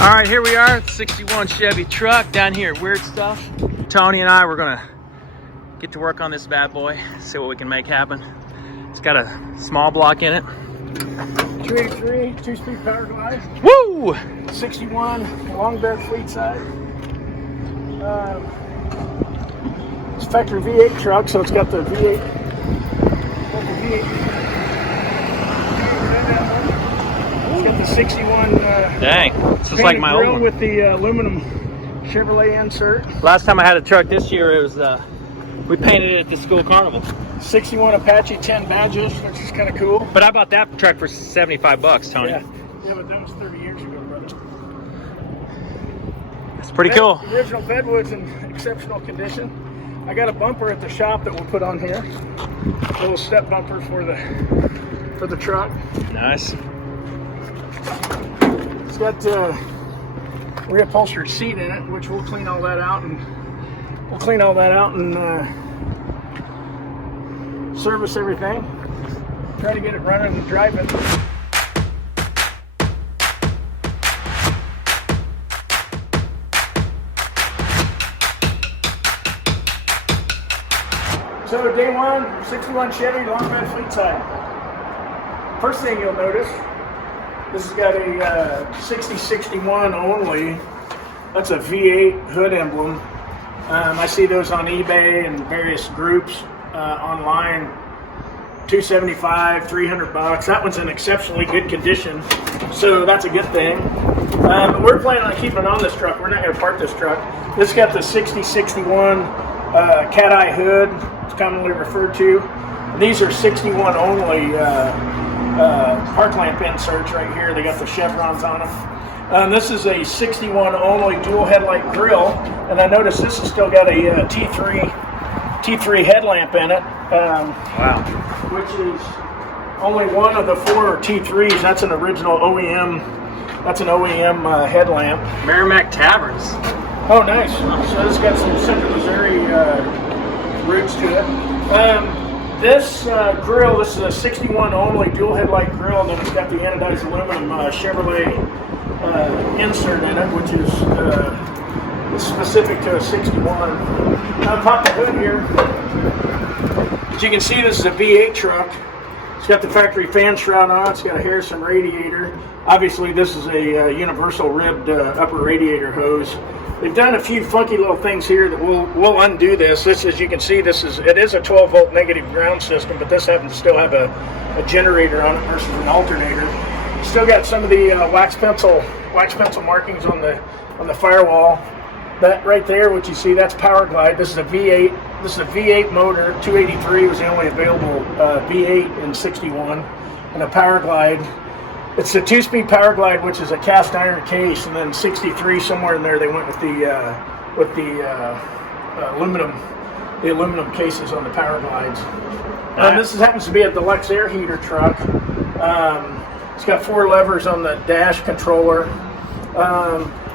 All right, here we are, 61 Chevy truck down here at Weird Stuff. Tony and I, we're gonna get to work on this bad boy, see what we can make happen. It's got a small block in it. 283, 2-speed power glide. Woo! 61 long bed fleet side. It's a factory V8 truck, so it's got the V8. It's got the 61. Dang, it's just like my old one. With the aluminum Chevrolet insert. Last time I had a truck this year, it was we painted it at the school carnival. 61 Apache 10 badges, which is kind of cool. But I bought that truck for 75 bucks, Tony. Yeah, but that was 30 years ago, brother. It's pretty cool. The original bedwood's in exceptional condition. I got a bumper at the shop that we'll put on here. A little step bumper for the truck. Nice. It's got reupholstered seat in it, which we'll clean all that out and service everything. Try to get it running and driving. So day one, 61 Chevy long bed fleet side. First thing you'll notice, this has got a 6061 only. That's a V8 hood emblem. I see those on eBay and various groups online. $275, $300. That one's in exceptionally good condition, so that's a good thing. But we're planning on keeping on this truck. We're not going to park this truck. This got the 6061 cat eye hood. It's commonly referred to. These are 61 only park lamp inserts right here. They got the chevrons on them. This is a 61 only dual headlight grill, and I noticed this has still got a T3 headlamp in it. Wow. Which is only one of the 4 T3s. That's an original OEM. That's an OEM headlamp. Merrimack Taverns. Oh, nice. So this got some Central Missouri roots to it. This grill, this is a 61 only dual headlight grill, and then it's got the anodized aluminum Chevrolet insert in it, which is specific to a 61. Now, pop the hood here. As you can see, this is a V8 truck. It's got the factory fan shroud on it. It's got a Harrison radiator. Obviously, this is a universal ribbed upper radiator hose. They've done a few funky little things here that will undo this. This, as you can see, it is a 12-volt negative ground system, but this happens to still have a generator on it versus an alternator. Still got some of the wax pencil markings on the firewall. That right there, what you see, that's power glide. This is a V8. This is a V8 motor. 283 was the only available V8 in 61, and a power glide. It's a 2-speed power glide, which is a cast iron case, and then 63 somewhere in there they went with the aluminum cases on the power glides. This happens to be a deluxe air heater truck. It's got 4 levers on the dash controller.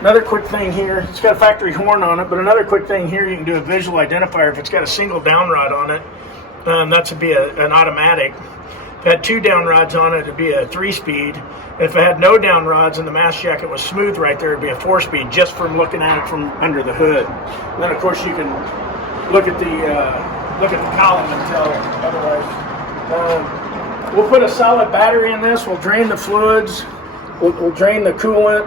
Another quick thing here, it's got a factory horn on it, but another quick thing here, you can do a visual identifier. If it's got a single down rod on it, that should be an automatic. If it had 2 down rods on it, it'd be a 3-speed. If it had no down rods and the mass jacket was smooth right there, it'd be a 4-speed, just from looking at it from under the hood. And then of course you can look at the column and tell otherwise. We'll put a solid battery in this. We'll drain the fluids. We'll drain the coolant.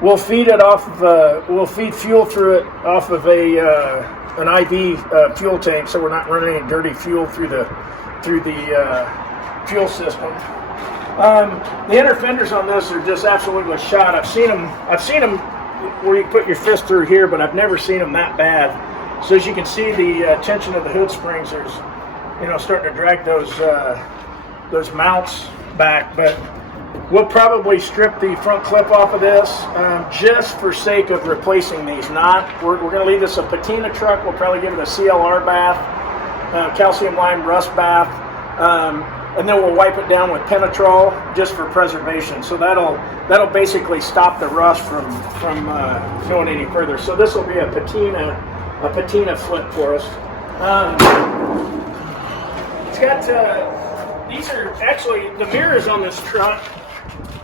We'll feed it off of. We'll feed fuel through it off of an IV fuel tank, so we're not running any dirty fuel through the fuel system. The inner fenders on this are just absolutely shot. I've seen them where you put your fist through here, but I've never seen them that bad. So as you can see, the tension of the hood springs are, starting to drag those mounts back. But we'll probably strip the front clip off of this just for sake of replacing these. We're going to leave this a patina truck. We'll probably give it a CLR bath, calcium lime rust bath, and then we'll wipe it down with Penetrol just for preservation. So that'll basically stop the rust from going any further. So this will be a patina flip for us. It's got these are actually the mirrors on this truck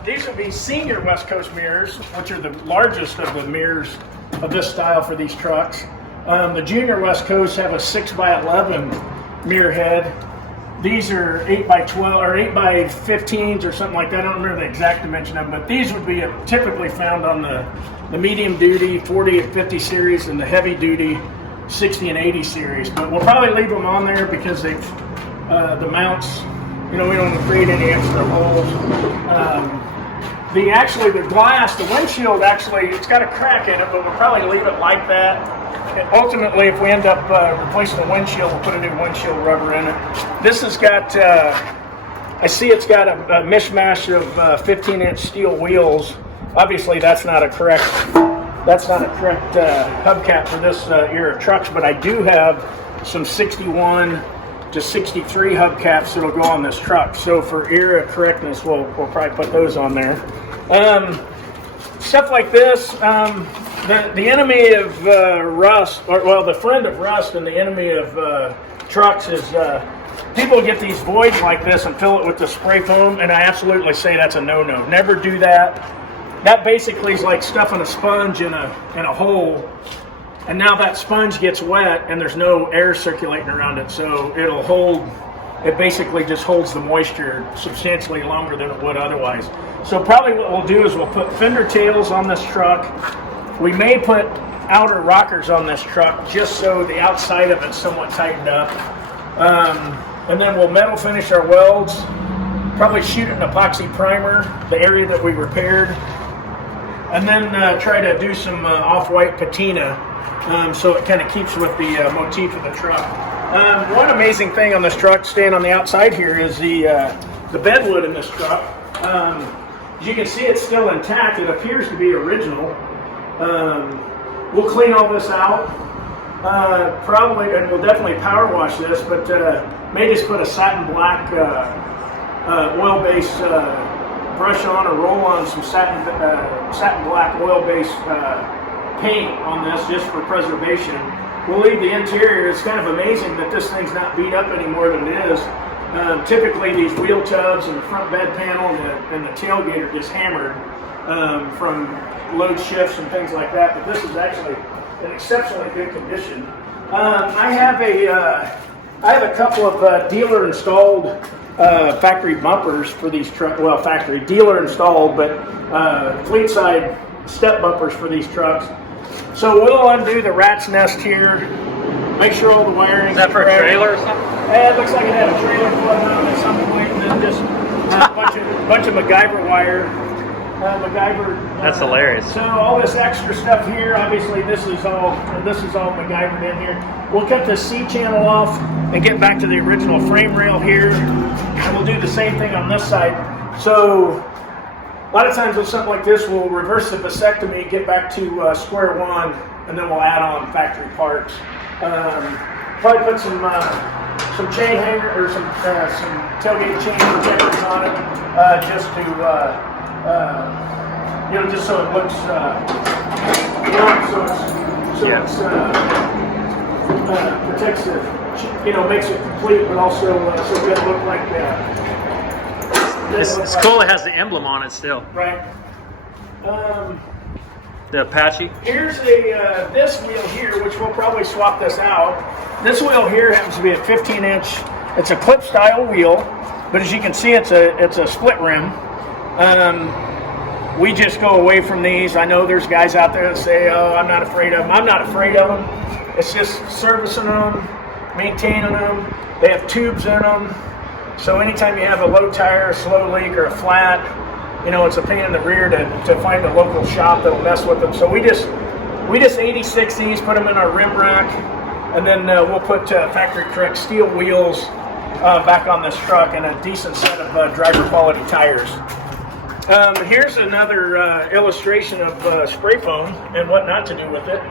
These would be senior West Coast mirrors, which are the largest of the mirrors of this style for these trucks. The junior West Coast have a 6x11 mirror head. These are 8x12 or 8x15s or something like that. I don't remember the exact dimension of them, but these would be typically found on the medium duty 40 and 50 series and the heavy duty 60 and 80 series. But we'll probably leave them on there because they've the mounts, you know, we don't want to create any extra holes. The glass, the windshield actually, it's got a crack in it, but we'll probably leave it like that. And ultimately, if we end up replacing the windshield, we'll put a new windshield rubber in it. This has got, I see it's got a mishmash of 15-inch steel wheels. Obviously, that's not a correct hubcap for this era of trucks, but I do have some 61 to 63 hubcaps that'll go on this truck. So for era correctness, we'll probably put those on there. Stuff like this, the enemy of rust, or well, the friend of rust and the enemy of trucks is people get these voids like this and fill it with the spray foam, and I absolutely say that's a no-no. Never do that. That basically is like stuffing a sponge in a hole, and now that sponge gets wet and there's no air circulating around it, so it'll hold. It basically just holds the moisture substantially longer than it would otherwise. So probably what we'll do is we'll put fender tails on this truck. We may put outer rockers on this truck just so the outside of it's somewhat tightened up. And then we'll metal finish our welds, probably shoot an epoxy primer, the area that we repaired, and then try to do some off-white patina so it kind of keeps with the motif of the truck. One amazing thing on this truck, staying on the outside here, is the bedwood in this truck. As you can see, it's still intact. It appears to be original. We'll clean all this out, probably, and we'll definitely power wash this, but may just put a satin black oil-based brush on or roll on some satin black oil-based paint on this just for preservation. We'll leave the interior. It's kind of amazing that this thing's not beat up any more than it is. Typically these wheel tubs and the front bed panel and the tailgate are just hammered from load shifts and things like that, but this is actually in exceptionally good condition. I have a couple of dealer installed factory bumpers for these trucks. Well, factory dealer installed, but fleet side step bumpers for these trucks. So we'll undo the rat's nest here, make sure all the wiring is that for correct. a trailer or something? It looks like it had a trailer flooding on at some point, and then just a bunch of MacGyver wire. That's hilarious. So all this extra stuff here, obviously this is all MacGyvered in here. We'll cut the C channel off and get back to the original frame rail here, and we'll do the same thing on this side. So a lot of times with something like this, we'll reverse the vasectomy, get back to square one, and then we'll add on factory parts. Probably put some chain hanger or some tailgate chain protectors on it, just to just so it looks, protects it, makes it complete, but also so it doesn't look like that. It's cool. It has the emblem on it still. Right. The Apache. Here's this wheel here, which we'll probably swap this out. This wheel here happens to be a 15-inch. It's a clip style wheel, but as you can see, it's a split rim. We just go away from these. I know there's guys out there that say, "Oh, I'm not afraid of them." I'm not afraid of them. It's just servicing them, maintaining them. They have tubes in them. So anytime you have a low tire, a slow leak, or a flat, it's a pain in the rear to find a local shop that'll mess with them. So we just 86 these, put them in our rim rack, and then we'll put factory correct steel wheels back on this truck and a decent set of driver quality tires. Here's another illustration of spray foam and what not to do with it.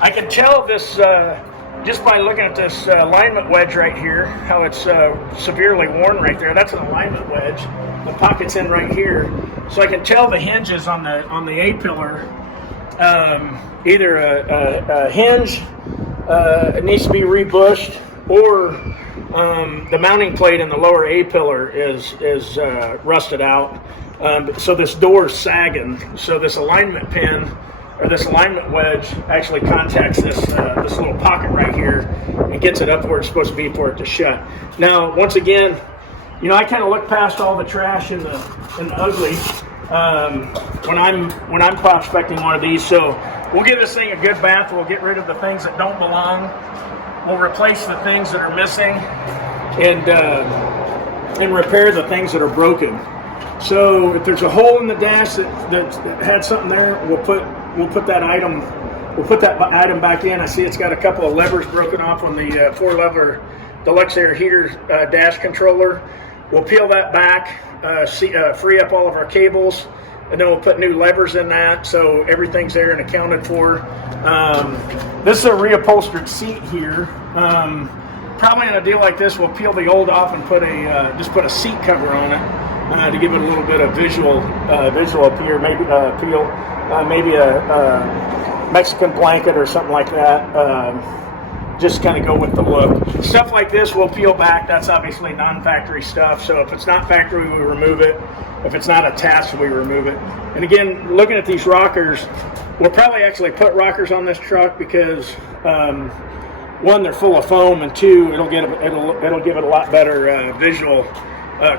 I can tell this just by looking at this alignment wedge right here, how it's severely worn right there. That's an alignment wedge. The pocket's in right here, so I can tell the hinges on the A-pillar. Either a hinge it needs to be rebushed, or the mounting plate in the lower A-pillar is rusted out. So this door is sagging. So this alignment pin or this alignment wedge actually contacts this this little pocket right here and gets it up where it's supposed to be for it to shut. Now, once again, you know, I kind of look past all the trash and the ugly when I'm prospecting one of these. So we'll give this thing a good bath. We'll get rid of the things that don't belong. We'll replace the things that are missing, and repair the things that are broken. So if there's a hole in the dash that had something there, we'll put that item back in. I see it's got a couple of levers broken off on the 4-lever deluxe air heater dash controller. We'll peel that back, free up all of our cables, and then we'll put new levers in that so everything's there and accounted for. This is a reupholstered seat here. Probably in a deal like this, we'll peel the old off and just put a seat cover on it to give it a little bit of visual appeal. Maybe a Mexican blanket or something like that. Just kind of go with the look. Stuff like this we'll peel back. That's obviously non-factory stuff. So if it's not factory, we remove it. If it's not attached, we remove it. And again, looking at these rockers, we'll probably actually put rockers on this truck because one, they're full of foam, and two, it'll give it a lot better visual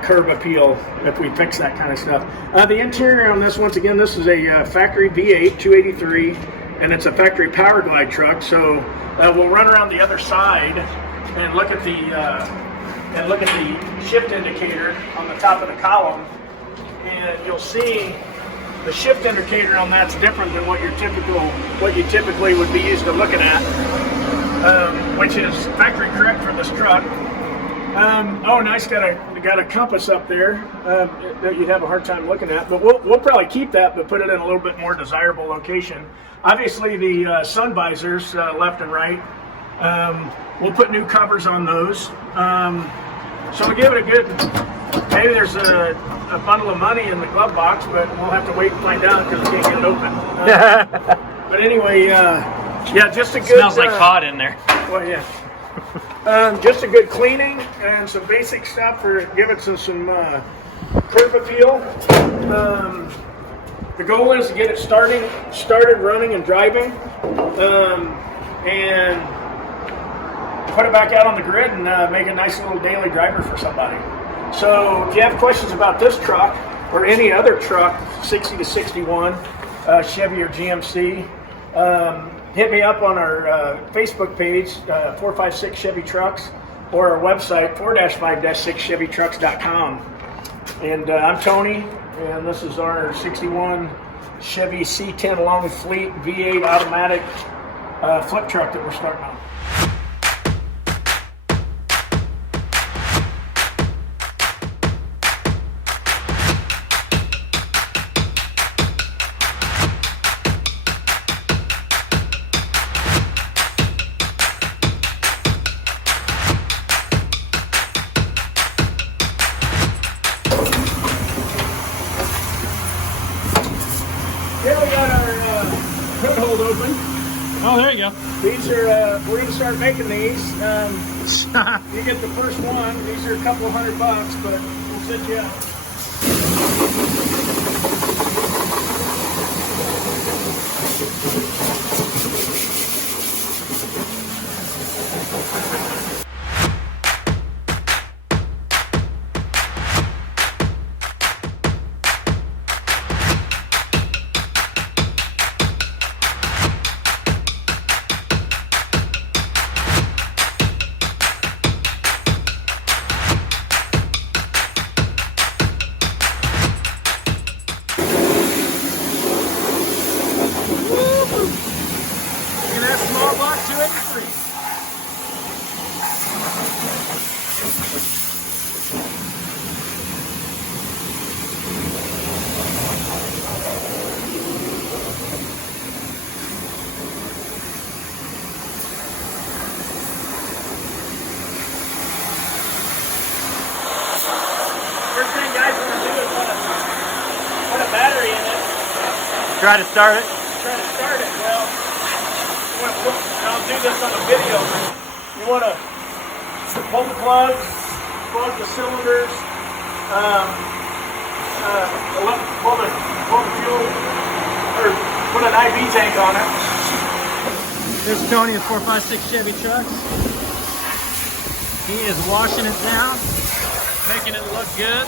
curb appeal if we fix that kind of stuff. The interior on this, once again, this is a factory V8 283, and it's a factory power glide truck. So we'll run around the other side and look at the shift indicator on the top of the column, and you'll see the shift indicator on that's different than what you typically would be used to looking at, which is factory correct for this truck. Oh, nice, got a compass up there that you'd have a hard time looking at, but we'll probably keep that, but put it in a little bit more desirable location. Obviously, the sun visors left and right. We'll put new covers on those. So we give it a good. Maybe there's a bundle of money in the glove box, but we'll have to wait and find out because we can't get it open. But anyway, yeah, just a good. Smells like cod in there. Well, yeah. Just a good cleaning and some basic stuff for give it some curb appeal. The goal is to get it started running and driving, and put it back out on the grid and make a nice little daily driver for somebody. So if you have questions about this truck or any other truck, 60 to 61, Chevy or GMC, hit me up on our Facebook page, 456 Chevy Trucks, or our website, 4-5-6ChevyTrucks.com. And I'm Tony, and this is our 61 Chevy C10 long fleet V8 automatic flip truck that we're starting on. Here we got our hood hold open. Oh, there you go. These are, we're going to start making these. You get the first one. These are a couple $100, but we'll set you up. Try to start it. Trying to start it. Well, I'll do this on a video. You want to pull the plugs, plug the cylinders, pump fuel, or put an IV tank on it. There's Tony with 456 Chevy Trucks. He is washing it down, making it look good.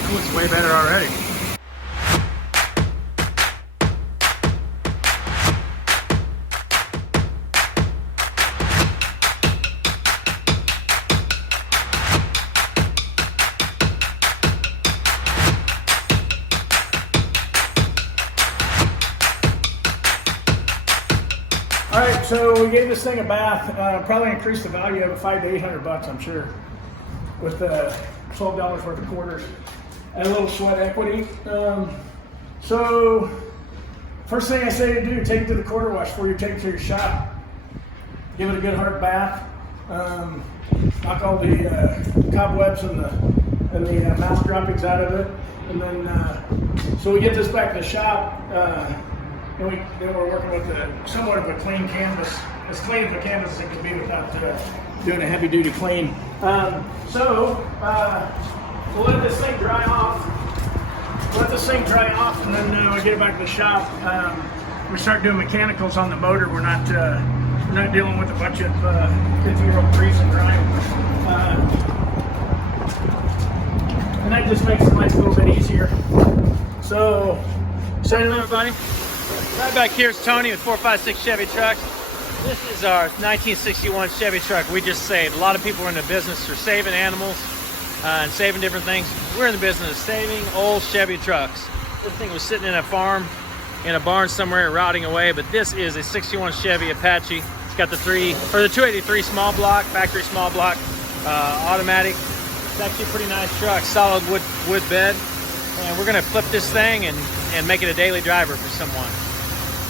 That looks way better already. All right, so we gave this thing a bath. Probably increased the value of it $500 to $800, I'm sure, with $12 worth of quarters and a little sweat equity. So first thing I say to do, take it to the quarter wash before you take it to your shop. Give it a good hard bath. Knock all the cobwebs and the mouse droppings out of it, and then so we get this back to the shop. Then we're working with somewhat of a clean canvas, as clean of a canvas as it can be without doing a heavy-duty clean. So we'll let this thing dry off. And then we get it back to the shop. We start doing mechanicals on the motor. We're not dealing with a bunch of 50-year-old grease and grime. And that just makes life a little bit easier. So, Everybody. Right back here is Tony with 456 Chevy Trucks. This is our 1961 Chevy truck we just saved. A lot of people are in the business for saving animals and saving different things. We're in the business of saving old Chevy trucks. This thing was sitting in a farm, in a barn somewhere, rotting away, but this is a 61 Chevy Apache. It's got the 283 small block, factory small block, automatic. It's actually a pretty nice truck, solid wood bed. And we're gonna flip this thing and make it a daily driver for someone.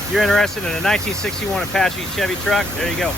If you're interested in a 1961 Apache Chevy truck, there you go.